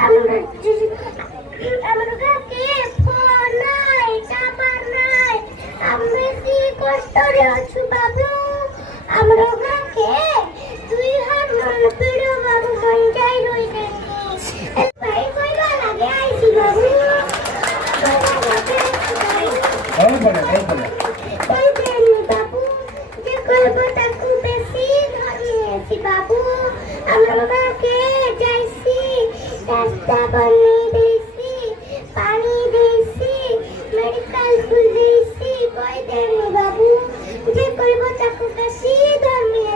আমরা আমরা কাকে ফোন নাই টাবার নাই আমরা কি কষ্ট রে আছু বাবু আমরা কাকে তুই হার মন পিড়ো বাবু মন যাই রই দেখি ভাই কইবা লাগে আইছি বাবু এই বলে কই দেনি বাবু যে কইব তাকু বেশি ধরিয়েছি বাবু আমরা কাকে যাইছি রাস্তা বানিয়ে দিয়েছি পানি দিয়েছি মেডিকেল খুল দিয়েছি কই দেনি বাবু যে কইব তাকু বেশি ধরিয়ে